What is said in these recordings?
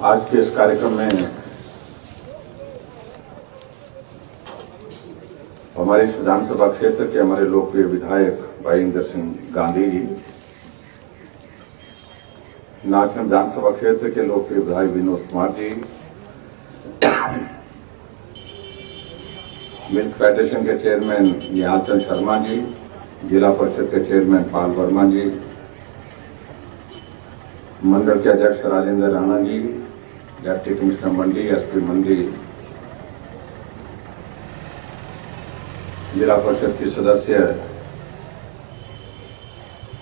आज के इस कार्यक्रम में हमारे इस विधानसभा क्षेत्र के हमारे लोकप्रिय विधायक भाई इंदर सिंह गांधी जी, नाचन विधानसभा क्षेत्र के लोकप्रिय विधायक विनोद कुमार जी, मिल्क फेडरेशन के चेयरमैन निहाल चंद शर्मा जी, जिला परिषद के चेयरमैन पाल वर्मा जी, मंडल के अध्यक्ष राजेंद्र राणा जी, डिप्टी कमिश्नर मंडी, एसपी मंडी, जिला परिषद की सदस्य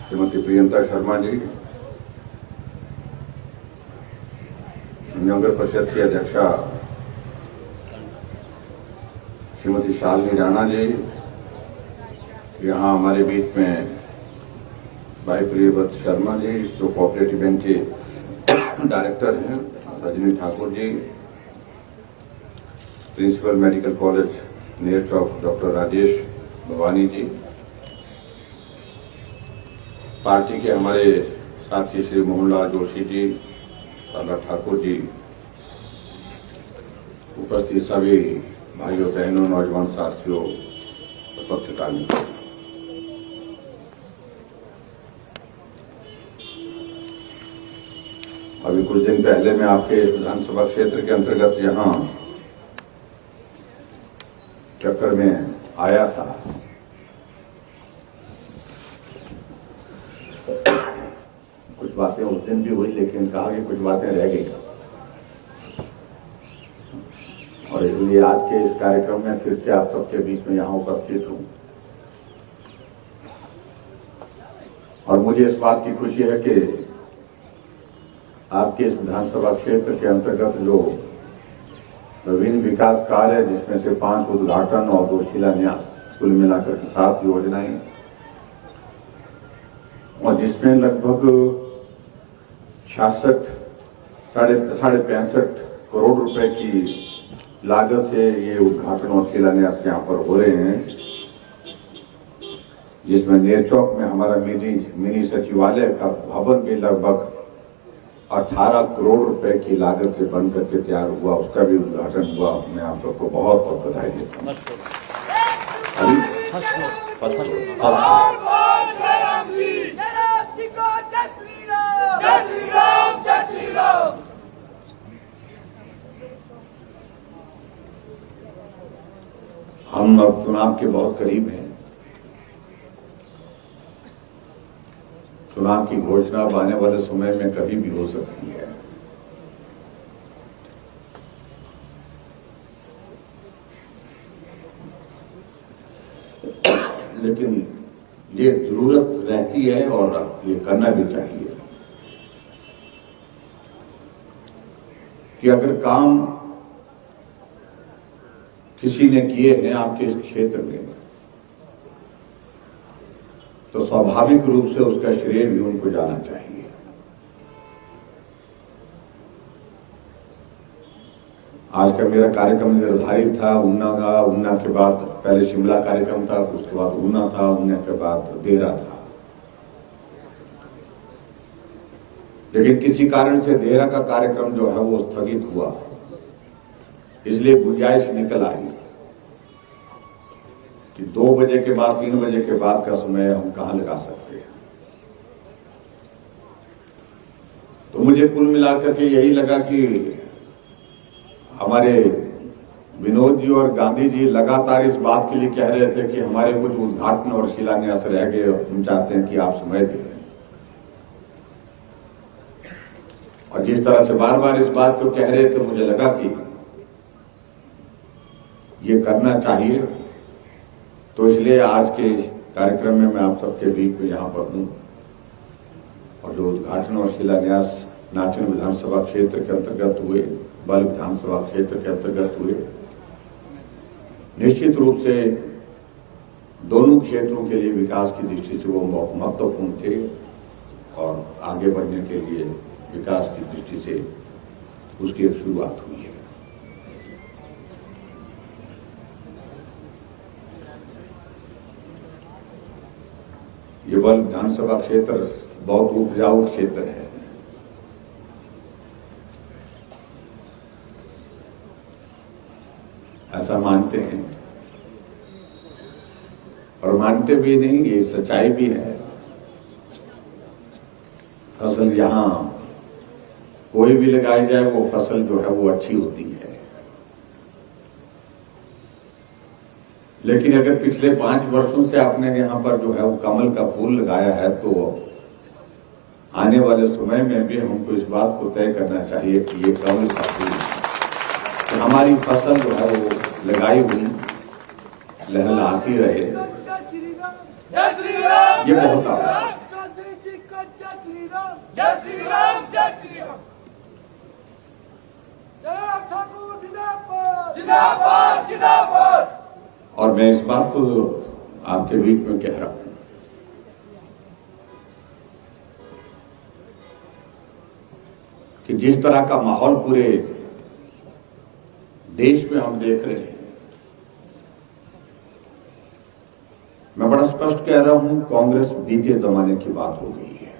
श्रीमती प्रियंका शर्मा जी, नगर परिषद की अध्यक्षा श्रीमती शालिनी राणा जी, यहाँ हमारे बीच में भाई प्रियव्रत शर्मा जी जो कोऑपरेटिव बैंक के डायरेक्टर हैं, Rajni Thakur ji, principal medical college नेर चौक डॉक्टर राजेश भवानी जी, पार्टी के हमारे साथी श्री मोहनलाल जोशी जी, साला ठाकुर जी, उपस्थित सभी भाइयों बहनों नौजवान साथियों पत्रकार, अभी कुछ दिन पहले मैं आपके इस विधानसभा क्षेत्र के अंतर्गत यहां चक्कर में आया था। कुछ बातें उस दिन भी हुई, लेकिन कहा कि कुछ बातें रह गई और इसलिए आज के इस कार्यक्रम में फिर से आप सबके बीच में यहां उपस्थित हूं। और मुझे इस बात की खुशी है कि आपके इस विधानसभा क्षेत्र के अंतर्गत जो विभिन्न विकास कार्य है, जिसमें से 5 उद्घाटन और 2 शिलान्यास, कुल मिलाकर के 7 योजनाएं, और जिसमें लगभग 65 करोड़ रुपए की लागत से ये उद्घाटन और शिलान्यास यहां पर हो रहे हैं, जिसमें नेर चौक में हमारा मिनी सचिवालय का भवन भी लगभग 18 करोड़ रुपए की लागत से बन करके तैयार हुआ, उसका भी उद्घाटन हुआ। मैं आप सबको बहुत बहुत बधाई देता हूं। हम अब चुनाव के बहुत करीब हैं। चुनाव की घोषणा आने वाले समय में कभी भी हो सकती है। लेकिन ये जरूरत रहती है और ये करना भी चाहिए कि अगर काम किसी ने किए हैं आपके इस क्षेत्र में, तो स्वाभाविक रूप से उसका श्रेय भी उनको जाना चाहिए। आज का मेरा कार्यक्रम निर्धारित था ऊना का, ऊना के बाद पहले शिमला कार्यक्रम था, उसके बाद ऊना था, ऊना के बाद देहरा था। लेकिन किसी कारण से देहरा का कार्यक्रम जो है वो स्थगित हुआ, इसलिए गुंजाइश निकल आई कि 2 बजे के बाद 3 बजे के बाद का समय हम कहां लगा सकते हैं। तो मुझे कुल मिलाकर के यही लगा कि हमारे विनोद जी और गांधी जी लगातार इस बात के लिए कह रहे थे कि हमारे कुछ उद्घाटन और शिलान्यास रह गए, हम चाहते हैं कि आप समय दें। और जिस तरह से बार बार इस बात को कह रहे थे, मुझे लगा कि ये करना चाहिए। तो इसलिए आज के कार्यक्रम में मैं आप सबके बीच में यहां पर हूं और जो उद्घाटन और शिलान्यास नाचन विधानसभा क्षेत्र के अंतर्गत हुए, बल विधानसभा क्षेत्र के अंतर्गत हुए, निश्चित रूप से दोनों क्षेत्रों के लिए विकास की दृष्टि से वो महत्वपूर्ण थे और आगे बढ़ने के लिए विकास की दृष्टि से उसकी एक शुरुआत हुई है। ये बल विधानसभा क्षेत्र बहुत उपजाऊ क्षेत्र है। ऐसा मानते हैं और मानते भी नहीं, ये सच्चाई भी है। फसल जहां कोई भी लगाई जाए वो फसल जो है वो अच्छी होती है। लेकिन अगर पिछले 5 वर्षों से आपने यहां पर जो है वो कमल का फूल लगाया है, तो आने वाले समय में भी हमको इस बात को तय करना चाहिए कि ये कमल का फूल, तो हमारी फसल जो है वो लगाई हुई लहलहाती रहे, ये बहुत आवश्यक है। और मैं इस बात को आपके बीच में कह रहा हूं कि जिस तरह का माहौल पूरे देश में हम देख रहे हैं, मैं बड़ा स्पष्ट कह रहा हूं, कांग्रेस बीते जमाने की बात हो गई है।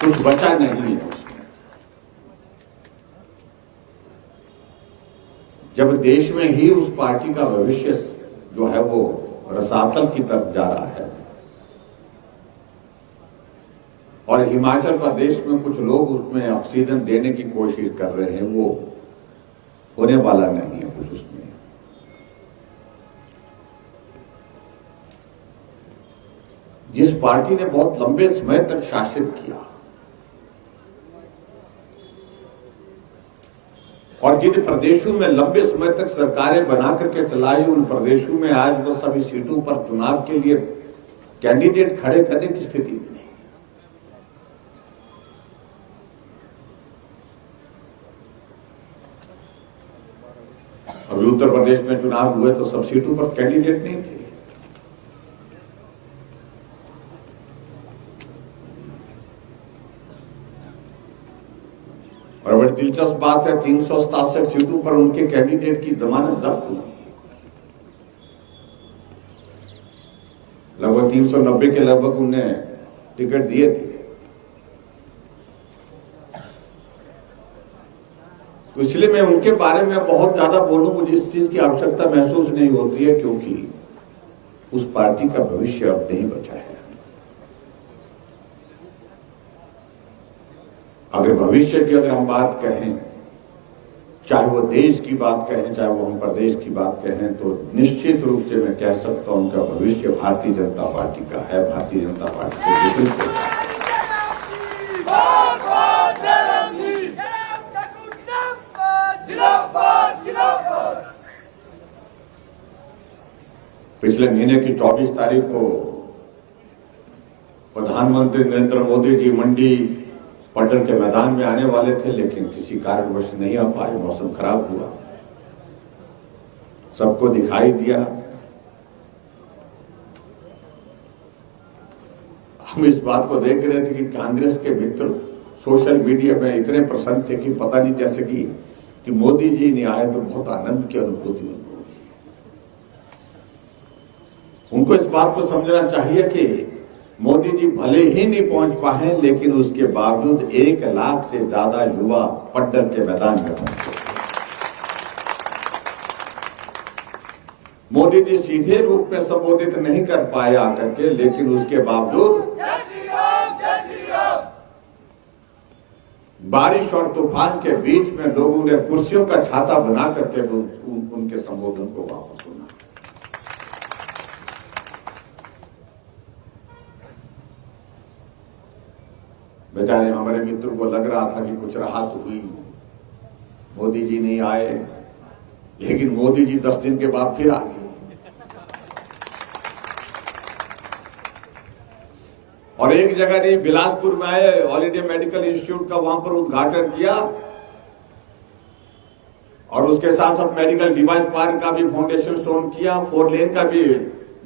कुछ बचा नहीं है उसमें। जब देश में ही उस पार्टी का भविष्य जो है वो रसातल की तरफ जा रहा है और हिमाचल प्रदेश में कुछ लोग उसमें ऑक्सीजन देने की कोशिश कर रहे हैं, वो होने वाला नहीं है कुछ उसमें। जिस पार्टी ने बहुत लंबे समय तक शासित किया और जिन प्रदेशों में लंबे समय तक सरकारें बना करके चलाई, उन प्रदेशों में आज वो सभी सीटों पर चुनाव के लिए कैंडिडेट खड़े करने की स्थिति में नहीं। अभी उत्तर प्रदेश में चुनाव हुए तो सब सीटों पर कैंडिडेट नहीं थे। और बड़ी दिलचस्प बात है, 367 सीटों पर उनके कैंडिडेट की जमानत जब्त हुई। लगभग 390 के लगभग उन्हें टिकट दिए थे। तो इसलिए मैं उनके बारे में बहुत ज्यादा बोलूं, मुझे इस चीज की आवश्यकता महसूस नहीं होती है, क्योंकि उस पार्टी का भविष्य अब नहीं बचा है। अगर भविष्य की अगर हम बात कहें, चाहे वो देश की बात कहें, चाहे वो हम प्रदेश की बात कहें, तो निश्चित रूप से मैं कह सकता हूं उनका भविष्य भारतीय जनता पार्टी का है। भारतीय जनता पार्टी के नेतृत्व में पिछले महीने की 24 तारीख को प्रधानमंत्री नरेंद्र मोदी जी मंडी पटन के मैदान में आने वाले थे, लेकिन किसी कारणवश नहीं आ पाए। मौसम खराब हुआ, सबको दिखाई दिया। हम इस बात को देख रहे थे कि कांग्रेस के मित्र सोशल मीडिया में इतने प्रसन्न थे कि पता नहीं, जैसे कि मोदी जी नहीं आए तो बहुत आनंद की अनुभूति उनको हुई। उनको इस बात को समझना चाहिए कि मोदी जी भले ही नहीं पहुंच पाए, लेकिन उसके बावजूद 1 लाख से ज्यादा युवा पट्टन के मैदान में पहुंचे। मोदी जी सीधे रूप में संबोधित नहीं कर पाए आकर के, लेकिन उसके बावजूद बारिश और तूफान के बीच में लोगों ने कुर्सियों का छाता बना करके उनके संबोधन को वापस सुना। बेचारे हमारे मित्रों को लग रहा था कि कुछ राहत हुई, मोदी जी नहीं आए, लेकिन मोदी जी 10 दिन के बाद फिर आ गए। और एक जगह नहीं, बिलासपुर में आए, ऑल इंडिया मेडिकल इंस्टीट्यूट का वहां पर उद्घाटन किया और उसके साथ साथ मेडिकल डिवाइस पार्क का भी फाउंडेशन स्टोन किया, 4 लेन का भी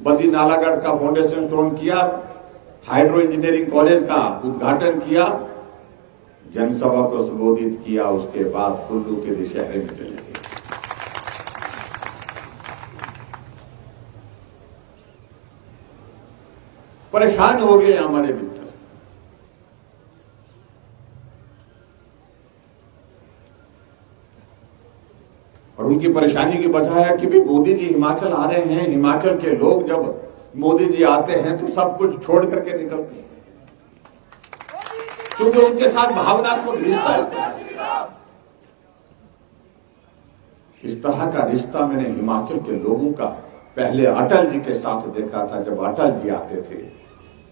बद्री नालागढ़ का फाउंडेशन स्टोन किया, हाइड्रो इंजीनियरिंग कॉलेज का उद्घाटन किया, जनसभा को संबोधित किया। उसके बाद कुल्लू के दशहरे में चले गए। परेशान हो गए हमारे मित्र। उनकी परेशानी की वजह है कि भी मोदी जी हिमाचल आ रहे हैं। हिमाचल के लोग जब मोदी जी आते हैं तो सब कुछ छोड़ करके निकलते हैं, क्योंकि उनके साथ भावनात्मक रिश्ता है। इस तरह का रिश्ता मैंने हिमाचल के लोगों का पहले अटल जी के साथ देखा था। जब अटल जी आते थे,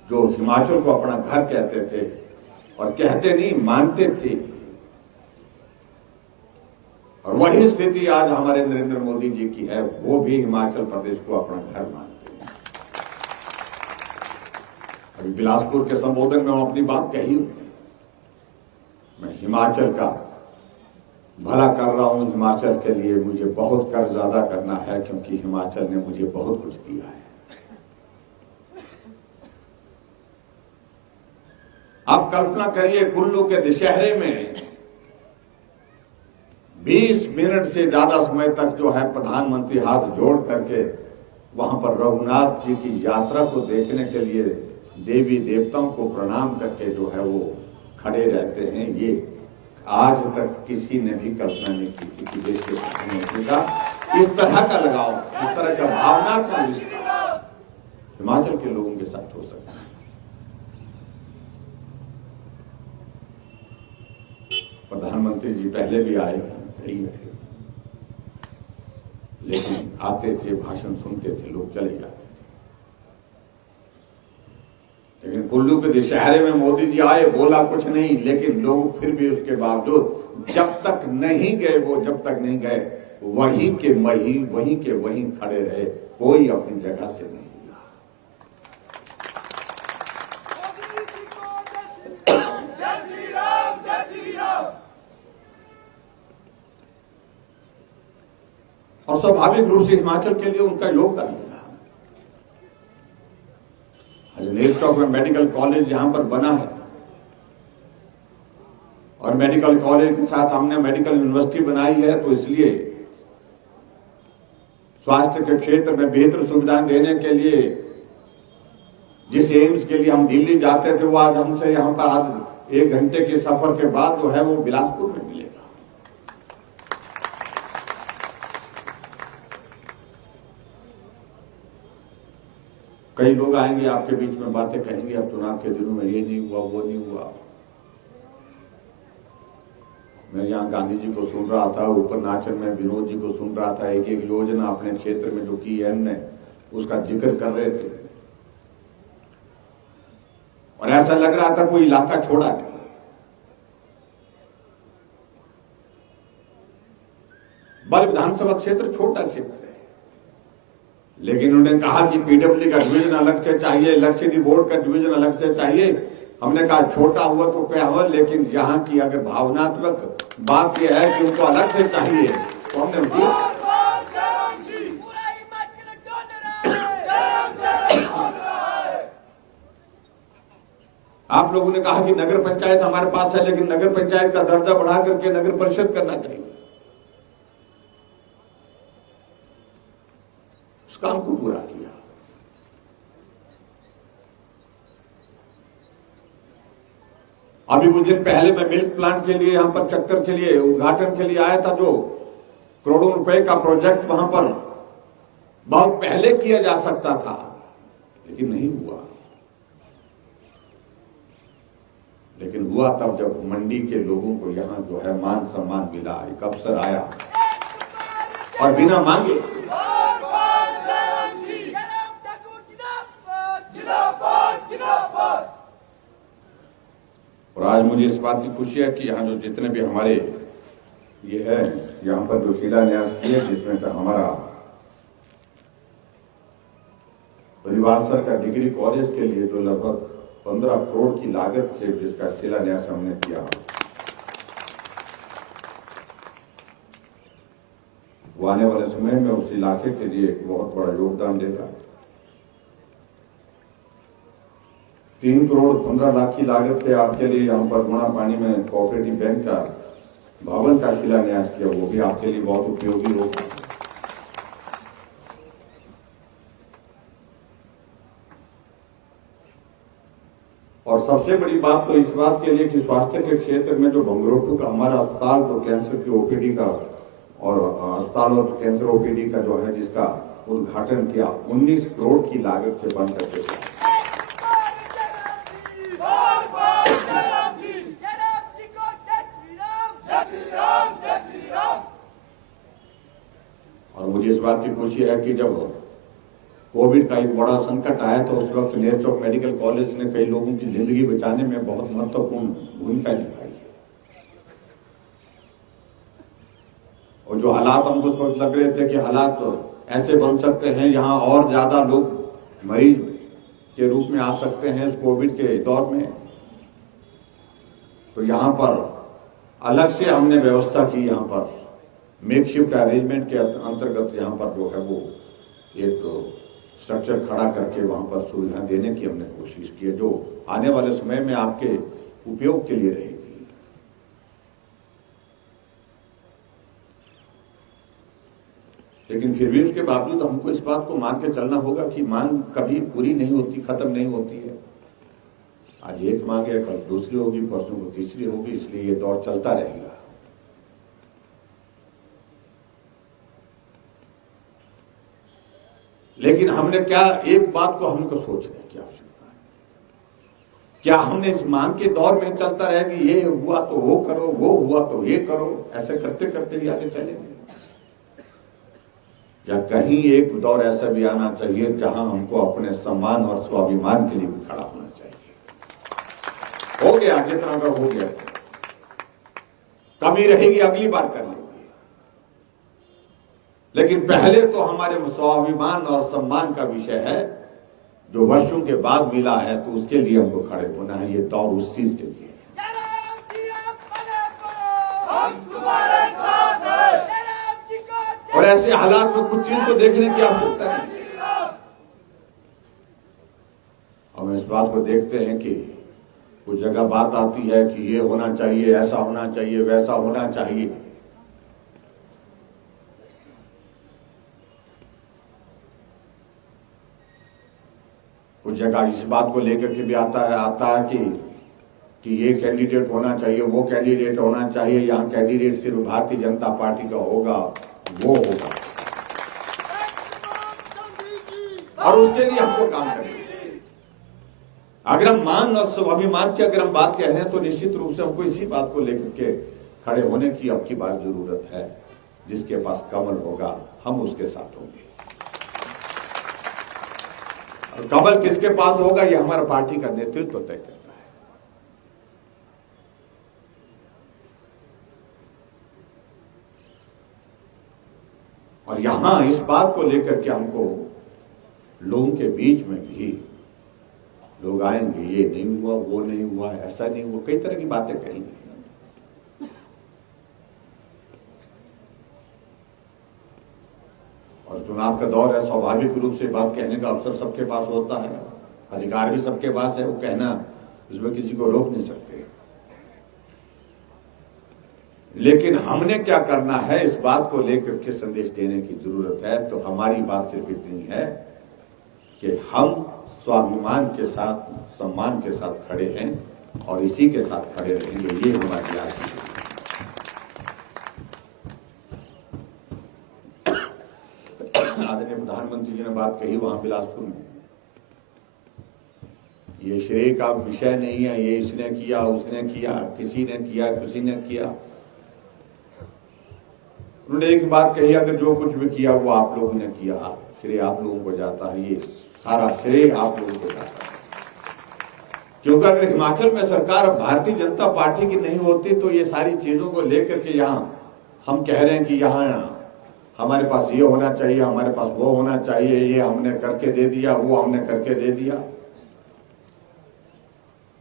जो हिमाचल को अपना घर कहते थे, और कहते नहीं मानते थे। और वही स्थिति आज हमारे नरेंद्र मोदी जी की है। वो भी हिमाचल प्रदेश को अपना घर मानते हैं। अभी बिलासपुर के संबोधन में अपनी बात कही हूं। मैं हिमाचल का भला कर रहा हूं। हिमाचल के लिए मुझे बहुत कर्ज अदा करना है, क्योंकि हिमाचल ने मुझे बहुत कुछ दिया है। आप कल्पना करिए, कुल्लू के दशहरे में 20 मिनट से ज्यादा समय तक जो है प्रधानमंत्री हाथ जोड़ करके वहां पर रघुनाथ जी की यात्रा को देखने के लिए देवी देवताओं को प्रणाम करके जो है वो खड़े रहते हैं। ये आज तक किसी ने भी कल्पना नहीं की थी कि देश के प्रधानमंत्री का इस तरह का लगाव, इस तरह का भावनात्मक रिश्ता हिमाचल के लोगों के साथ हो सकता है। प्रधानमंत्री जी पहले भी आए हैं, कई रहे, लेकिन आते थे, भाषण सुनते थे, लोग चले जाते थे। लेकिन कुल्लू के दशहरे में मोदी जी आए, बोला कुछ नहीं, लेकिन लोग फिर भी उसके बावजूद जब तक नहीं गए, वो जब तक नहीं गए वहीं के वहीं खड़े रहे, कोई अपनी जगह से नहीं हिला। और स्वाभाविक रूप से हिमाचल के लिए उनका योगदान मिला। आज नेहरू चौक में मेडिकल कॉलेज यहां पर बना है, और मेडिकल कॉलेज के साथ हमने मेडिकल यूनिवर्सिटी बनाई है, तो इसलिए स्वास्थ्य के क्षेत्र में बेहतर सुविधाएं देने के लिए जिस एम्स के लिए हम दिल्ली जाते थे, वो आज हमसे यहां पर आज 1 घंटे के सफर के बाद जो है वो बिलासपुर में मिलेगा। कई लोग आएंगे आपके बीच में बातें कहेंगे, अब चुनाव के दिनों में ये नहीं हुआ, वो नहीं हुआ। मैं यहाँ गांधी जी को सुन रहा था, ऊपर नाचन में विनोद जी को सुन रहा था, एक एक योजना अपने क्षेत्र में जो की है हमने, उसका जिक्र कर रहे थे, और ऐसा लग रहा था कोई इलाका छोड़ा नहीं। बल विधानसभा क्षेत्र छोटा क्षेत्र है, लेकिन उन्होंने कहा कि पीडब्ल्यू का डिवीजन अलग से चाहिए, इलेक्ट्रिसिटी बोर्ड का डिवीजन अलग से चाहिए। हमने कहा छोटा हुआ तो क्या हुआ, लेकिन यहाँ की अगर भावनात्मक बात यह है कि उनको अलग से चाहिए, तो हमने दिया। आप लोगों ने कहा कि नगर पंचायत हमारे पास है, लेकिन नगर पंचायत का दर्जा बढ़ा करके नगर परिषद करना चाहिए। उस काम को पूरा किया। अभी कुछ दिन पहले मैं मिल्क प्लांट के लिए यहां पर चक्कर के लिए उद्घाटन के लिए आया था, जो करोड़ों रुपए का प्रोजेक्ट वहां पर बहुत पहले किया जा सकता था, लेकिन नहीं हुआ। लेकिन हुआ तब जब मंडी के लोगों को यहां जो है मान सम्मान मिला, एक अवसर आया, और बिना मांगे। और आज मुझे इस बात की खुशी है कि यहाँ जो जितने भी हमारे ये है, यहाँ पर जो शिलान्यास किए, जिसमें से हमारा परिवार का डिग्री कॉलेज के लिए जो लगभग 15 करोड़ की लागत से जिसका शिलान्यास हमने किया, वो आने वाले समय में उस इलाके के लिए एक बहुत बड़ा योगदान देगा। 3 करोड़ 15 लाख की लागत से आपके लिए यहाँ पर गुणा पानी में कोऑपरेटिव बैंक का भवन का शिलान्यास किया, वो भी आपके लिए बहुत उपयोगी होगा। और सबसे बड़ी बात तो इस बात के लिए कि स्वास्थ्य के क्षेत्र में जो भंगरोटू का हमारा अस्पताल, जो कैंसर की ओपीडी का और अस्पताल और कैंसर ओपीडी का जो है जिसका उद्घाटन किया 19 करोड़ की लागत से बन करके और मुझे इस बात की खुशी है कि जब कोविड का एक बड़ा संकट आया तो उस वक्त नेहरू चौक मेडिकल कॉलेज ने कई लोगों की जिंदगी बचाने में बहुत महत्वपूर्ण भूमिका निभाई है। और जो हालात हमको उस वक्त लग रहे थे कि हालात ऐसे बन सकते हैं, यहां और ज्यादा लोग मरीज के रूप में आ सकते हैं इस कोविड के दौर में, तो यहां पर अलग से हमने व्यवस्था की। यहां पर मेकशिफ्ट अरेंजमेंट के अंतर्गत यहां पर जो है वो एक स्ट्रक्चर खड़ा करके वहां पर सुविधा देने की हमने कोशिश की है, जो आने वाले समय में आपके उपयोग के लिए रहेगी। लेकिन फिर भी उसके बावजूद हमको इस बात को मान के चलना होगा कि मांग कभी पूरी नहीं होती, खत्म नहीं होती है। आज एक मांग है, कल दूसरी होगी, परसों को तीसरी होगी, इसलिए ये दौर चलता रहेगा। लेकिन हमने क्या एक बात को हमको सोचने की आवश्यकता है, क्या हमने इस मांग के दौर में चलता रहे कि ये हुआ तो वो करो, वो हुआ तो ये करो, ऐसे करते करते ही आगे चलेंगे, या कहीं एक दौर ऐसा भी आना चाहिए जहां हमको अपने सम्मान और स्वाभिमान के लिए भी खड़ा होना चाहिए। हो गया जितना का हो गया, कमी रहेगी अगली बार कर लेंगे, लेकिन पहले तो हमारे स्वाभिमान और सम्मान का विषय है जो वर्षों के बाद मिला है, तो उसके लिए हमको खड़े होना है। ये दौर उस चीज के लिए और ऐसे हालात में कुछ चीज को देखने की आवश्यकता है। हम इस बात को देखते हैं कि कुछ जगह बात आती है कि ये होना चाहिए, ऐसा होना चाहिए, वैसा होना चाहिए। कुछ जगह इस बात को लेकर के भी आता है कि ये कैंडिडेट होना चाहिए, वो कैंडिडेट होना चाहिए, यहाँ कैंडिडेट सिर्फ भारतीय जनता पार्टी का होगा, वो होगा, और उसके लिए हमको काम करना है। अगर हम मान और स्वाभिमान की अगर हम बात कह रहे हैं तो निश्चित रूप से हमको इसी बात को लेकर के खड़े होने की अब की बार जरूरत है। जिसके पास कमल होगा हम उसके साथ होंगे, और कमल किसके पास होगा ये हमारा पार्टी का नेतृत्व तय करता है। और यहां इस बात को लेकर के हमको लोगों के बीच में भी लोग आएंगे, ये नहीं हुआ, वो नहीं हुआ, ऐसा नहीं हुआ, कई तरह की बातें कहेंगे। और चुनाव का दौर है, स्वाभाविक रूप से बात कहने का अवसर सबके पास होता है, अधिकार भी सबके पास है, वो कहना उसमें किसी को रोक नहीं सकते। लेकिन हमने क्या करना है इस बात को लेकर के संदेश देने की जरूरत है। तो हमारी बात सिर्फ इतनी है कि हम स्वाभिमान के साथ, सम्मान के साथ खड़े हैं और इसी के साथ खड़े रहेंगे, ये हमारी आस है। आदरणीय प्रधानमंत्री जी ने बात कही वहां बिलासपुर में, ये श्रेय का विषय नहीं है, ये इसने किया, उसने किया, किसी ने किया, किसी ने किया। उन्होंने एक बात कही, अगर जो कुछ भी किया वो आप लोगों ने किया, श्रेय आप लोगों को जाता है, ये सारा श्रेय आप लोगों को जाता है। क्योंकि अगर हिमाचल में सरकार भारतीय जनता पार्टी की नहीं होती तो ये सारी चीजों को लेकर के यहां हम कह रहे हैं कि यहां हमारे पास ये होना चाहिए, हमारे पास वो होना चाहिए, ये हमने करके दे दिया, वो हमने करके दे दिया,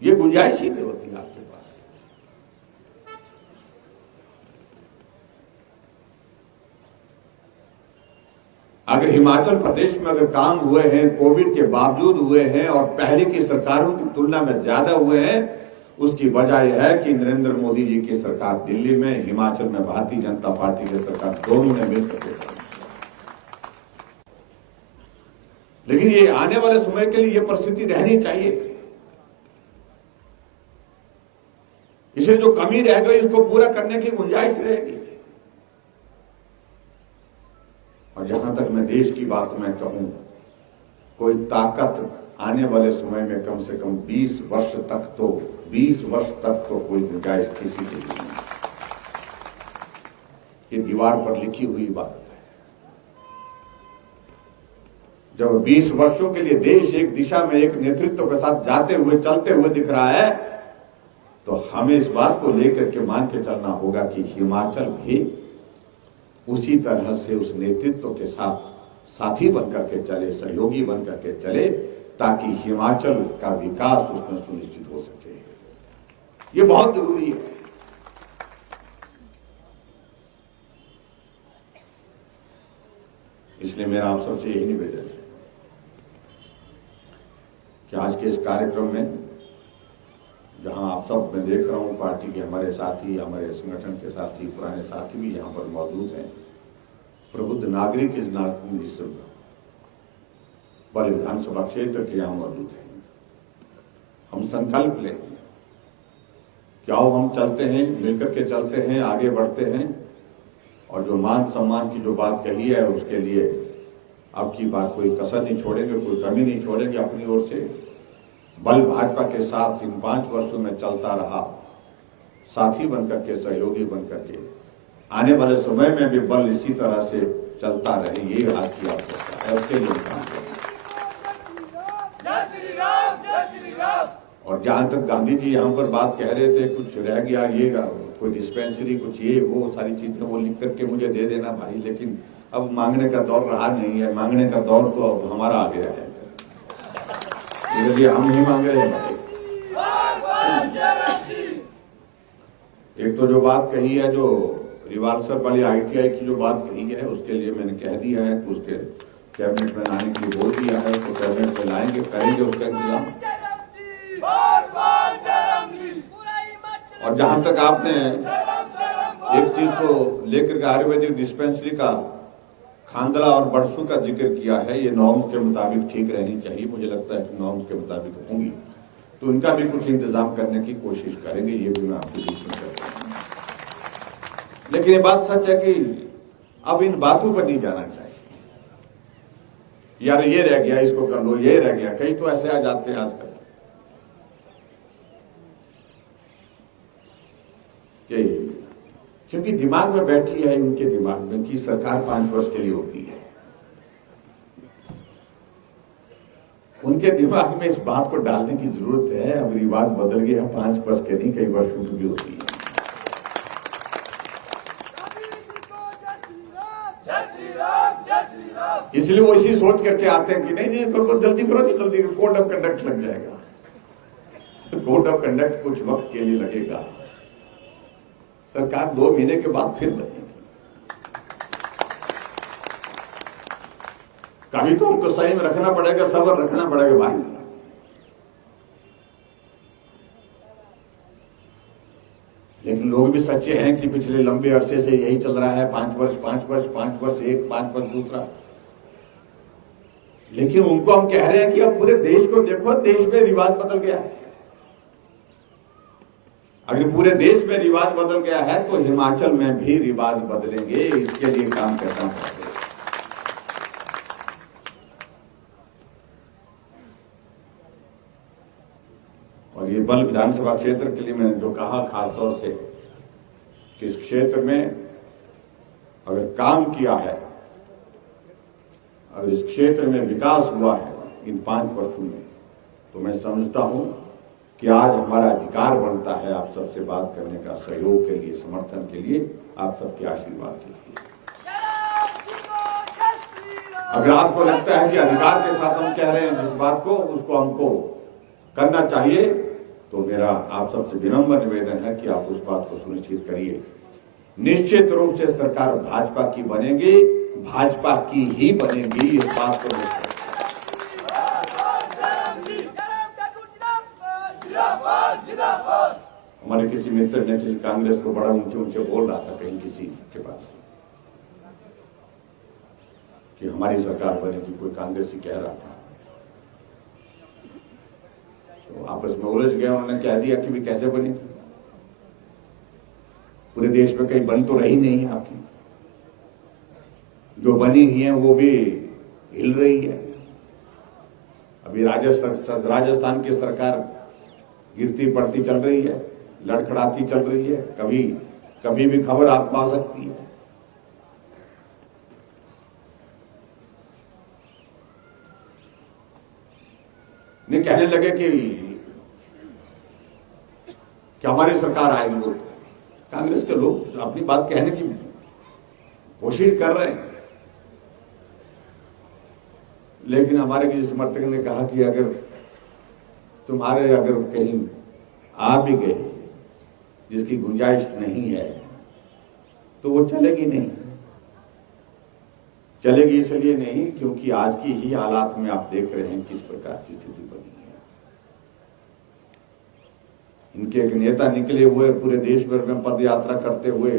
ये गुंजाइश ही नहीं होती आपके पास। अगर हिमाचल प्रदेश में अगर काम हुए हैं, कोविड के बावजूद हुए हैं और पहले की सरकारों की तुलना में ज्यादा हुए हैं, उसकी वजह यह है कि नरेंद्र मोदी जी की सरकार दिल्ली में, हिमाचल में भारतीय जनता पार्टी की सरकार, दोनों ने मिलकर के। लेकिन ये आने वाले समय के लिए ये परिस्थिति रहनी चाहिए। इसे जो कमी रह गई उसको पूरा करने की गुंजाइश रहेगी। और जहां तक मैं देश की बात में कहूं, कोई ताकत आने वाले समय में कम से कम 20 वर्ष तक तो कोई गुंजाइश किसी के लिए नहीं। ये दीवार पर लिखी हुई बात है। जब 20 वर्षों के लिए देश एक दिशा में एक नेतृत्व के साथ जाते हुए चलते हुए दिख रहा है, तो हमें इस बात को लेकर के मान के चलना होगा कि हिमाचल भी उसी तरह से उस नेतृत्व के साथ साथी बनकर के चले, सहयोगी बनकर के चले, ताकि हिमाचल का विकास उसमें सुनिश्चित हो सके। ये बहुत जरूरी है। इसलिए मेरा आप सबसे यही निवेदन है कि आज के इस कार्यक्रम में, जहां आप सब मैं देख रहा हूं पार्टी के हमारे साथी, हमारे संगठन के साथी, पुराने साथी भी यहां पर मौजूद हैं, प्रबुद्ध नागरिक इस बल विधानसभा क्षेत्र के यहां मौजूद हैं। हम संकल्प लें कि आओ हम चलते हैं, मिलकर के चलते हैं, आगे बढ़ते हैं, और जो मान सम्मान की जो बात कही है उसके लिए अब की बात कोई कसर नहीं छोड़ेंगे, कोई कमी नहीं छोड़ेंगे। अपनी ओर से बल भाजपा के साथ इन 5 वर्षों में चलता रहा, साथी बनकर के, सहयोगी बनकर के, आने वाले समय में भी बल इसी तरह से चलता रहे, ये आज की आवश्यकता है। उसके लिए काम करें। और जहां तक गांधी जी यहां पर बात कह रहे थे, कुछ रह गया, ये कोई डिस्पेंसरी, कुछ ये वो सारी चीजें वो लिख करके मुझे दे देना भाई, लेकिन अब मांगने का दौर रहा नहीं है। मांगने का दौर तो अब हमारा आ गया है, इसलिए हम नहीं मांग रहे हैं। एक तो जो बात कही है, जो रिवाल्सर वाली ITI की जो बात कही है, उसके लिए मैंने कह दिया है कि उसके कैबिनेट में लाने के लिए बोल दिया है, तो कैबिनेट में लाएंगे, करेंगे उसका इंतजाम। और जहां तक आपने एक चीज को लेकर के आयुर्वेदिक डिस्पेंसरी का खांदला और बरसू का जिक्र किया है, ये नॉर्म्स के मुताबिक ठीक रहनी चाहिए। मुझे लगता है कि नॉर्म्स के मुताबिक होंगी, तो इनका भी कुछ इंतजाम करने की कोशिश करेंगे, ये भी मैं आपको बीच में करता हूं। लेकिन ये बात सच है कि अब इन बातों पर नहीं जाना चाहिए, यार ये रह गया, इसको कर लो, ये रह गया। कई तो ऐसे आ जाते हैं आजकल क्योंकि दिमाग में बैठी है उनके दिमाग में कि सरकार 5 वर्ष के लिए होती है। उनके दिमाग में इस बात को डालने की जरूरत है, अब रिवाज बदल गया, 5 वर्ष के नहीं, कई वर्षों की भी होती है। इसलिए वो इसी सोच करके आते हैं कि नहीं करो, जल्दी करो, जल्दी कोड ऑफ कंडक्ट लग जाएगा। कोड ऑफ कंडक्ट कुछ वक्त के लिए लगेगा, सरकार 2 महीने के बाद फिर बनेगी। कभी तो हमको सही में रखना पड़ेगा, सब्र रखना पड़ेगा भाई। लेकिन लोग भी सच्चे हैं कि पिछले लंबे अरसे से यही चल रहा है, 5 वर्ष, 5 वर्ष, 5 वर्ष एक, 5 वर्ष दूसरा। लेकिन उनको हम कह रहे हैं कि अब पूरे देश को देखो, देश में रिवाज बदल गया है। अगर पूरे देश में रिवाज बदल गया है तो हिमाचल में भी रिवाज बदलेंगे, इसके लिए काम करना पड़ेगा। और ये बल विधानसभा क्षेत्र के लिए मैंने जो कहा, खासतौर से कि इस क्षेत्र में अगर काम किया है, अगर इस क्षेत्र में विकास हुआ है इन 5 वर्षों में, तो मैं समझता हूं कि आज हमारा अधिकार बनता है आप सबसे बात करने का, सहयोग के लिए, समर्थन के लिए, आप सबके आशीर्वाद के लिए। अगर आपको लगता है कि अधिकार के साथ हम कह रहे हैं जिस बात को, उसको हमको करना चाहिए, तो मेरा आप सबसे विनम्र निवेदन है कि आप उस बात को सुनिश्चित करिए। निश्चित रूप से सरकार भाजपा की बनेगी, भाजपा की ही बनेगी, इस बात को हमारे किसी मित्र ने किसी कांग्रेस को बड़ा ऊंचे ऊंचे बोल रहा था कहीं किसी के पास कि हमारी सरकार बनेगी, कोई कांग्रेसी कह रहा था, तो आपस में उलझ गया। उन्होंने कह दिया कि भी कैसे बनेगी, पूरे देश में कहीं बन तो रही नहीं है आपकी। जो बनी हुई है वो भी हिल रही है। अभी राजस्थान की सरकार गिरती पड़ती चल रही है, लड़खड़ाती चल रही है, कभी भी खबर आपको आ सकती है। नहीं कहने लगे कि हमारी सरकार आएगी, बोलते कांग्रेस के लोग अपनी बात कहने की कोशिश कर रहे हैं, लेकिन हमारे किसी समर्थक ने कहा कि अगर कहीं आ भी गए जिसकी गुंजाइश नहीं है तो वो चलेगी नहीं। चलेगी इसलिए नहीं क्योंकि आज की ही हालात में आप देख रहे हैं किस प्रकार की स्थिति बनी है। इनके एक नेता निकले हुए पूरे देश भर में पद यात्रा करते हुए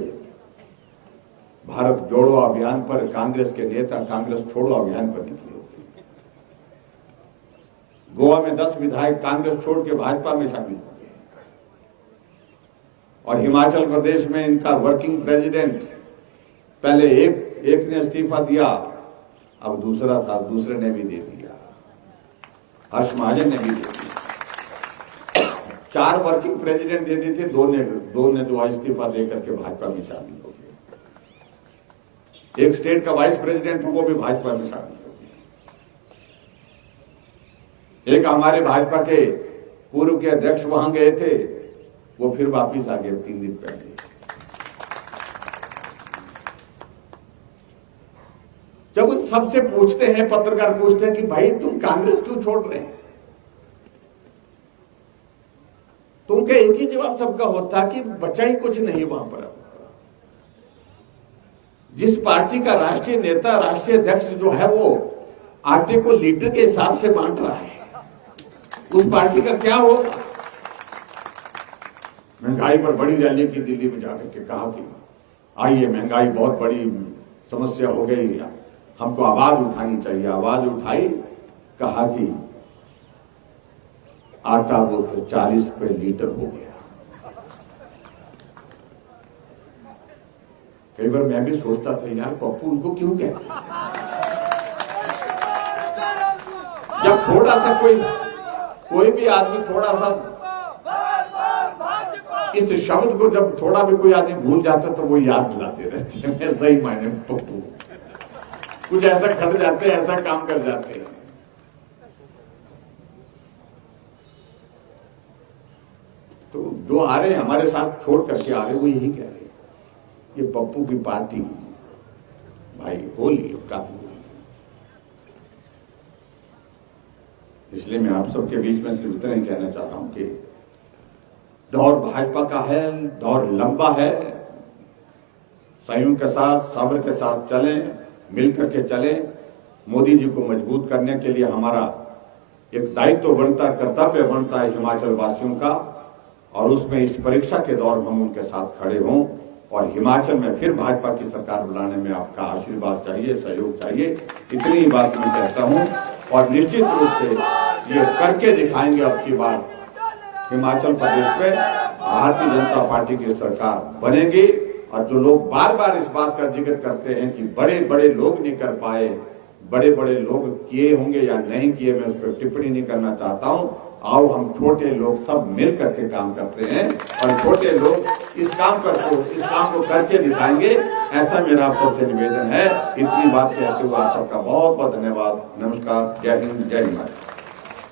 भारत जोड़ो अभियान पर, कांग्रेस के नेता कांग्रेस छोड़ो अभियान पर निकले हुए। गोवा में 10 विधायक कांग्रेस छोड़ के भाजपा में शामिल हो गए और हिमाचल प्रदेश में इनका वर्किंग प्रेसिडेंट, पहले एक ने इस्तीफा दिया, अब दूसरे ने भी दे दिया, हर्ष महाजन ने भी दे दिया। 4 वर्किंग प्रेसिडेंट दे दिए थे, दो ने इस्तीफा देकर के भाजपा में शामिल हो गए। एक स्टेट का वाइस प्रेसिडेंट वो भी भाजपा में शामिल हो गए। एक हमारे भाजपा के पूर्व के अध्यक्ष वहां गए थे, वो फिर वापिस आ गए 3 दिन पहले। जब उन सबसे पूछते हैं, पत्रकार पूछते हैं कि भाई तुम कांग्रेस क्यों छोड़ रहे हैं, तो उनका एक ही जवाब सबका होता कि बचा ही कुछ नहीं वहां पर। जिस पार्टी का राष्ट्रीय नेता, राष्ट्रीय अध्यक्ष जो है वो आटे को लीटर के हिसाब से बांट रहा है, उस पार्टी का क्या होगा। महंगाई पर बड़ी रैली की दिल्ली में जाकर के कहा कि आइए महंगाई बहुत बड़ी समस्या हो गई है, हमको आवाज उठानी चाहिए। आवाज उठाई, कहा कि आटा वो तो 40 रुपए लीटर हो गया। कई बार मैं भी सोचता था यार पप्पू उनको क्यों कहते हैं। जब थोड़ा सा कोई भी आदमी थोड़ा सा इस शब्द को जब थोड़ा भी कोई आदमी भूल जाता तो वो याद दिलाते रहते हैं। मैं सही मायने में पप्पू कुछ ऐसा खट जाते हैं, ऐसा काम कर जाते हैं। तो जो आ रहे हैं हमारे साथ छोड़ करके आ रहे वो यही कह रहे हैं, ये पप्पू की पार्टी भाई होली काफी होली। इसलिए मैं आप सबके बीच में सिर्फ इतना ही कहना चाह रहा हूं कि दौर भाजपा का है, दौर लंबा है। संयम के साथ, सब्र के साथ चलें, मिलकर के चलें। मोदी जी को मजबूत करने के लिए हमारा एक दायित्व बनता, कर्तव्य बनता है हिमाचल वासियों का, और उसमें इस परीक्षा के दौर हम उनके साथ खड़े हों और हिमाचल में फिर भाजपा की सरकार बनाने में आपका आशीर्वाद चाहिए, सहयोग चाहिए। इतनी ही बात मैं कहता हूं और निश्चित रूप से ये करके दिखाएंगे। अब की बार हिमाचल प्रदेश में भारतीय जनता पार्टी की सरकार बनेगी। और जो लोग बार बार इस बात का जिक्र करते हैं कि बड़े बड़े लोग नहीं कर पाए, बड़े बड़े लोग किए होंगे या नहीं किए, मैं उस पर टिप्पणी नहीं करना चाहता हूं। आओ हम छोटे लोग सब मिल करके काम करते हैं और छोटे लोग इस काम को करके दिखाएंगे, ऐसा मेरा आप सबसे निवेदन है। इतनी बात कहते हुए आप सबका बहुत बहुत धन्यवाद। नमस्कार, जय हिंद, जय हिमाचल।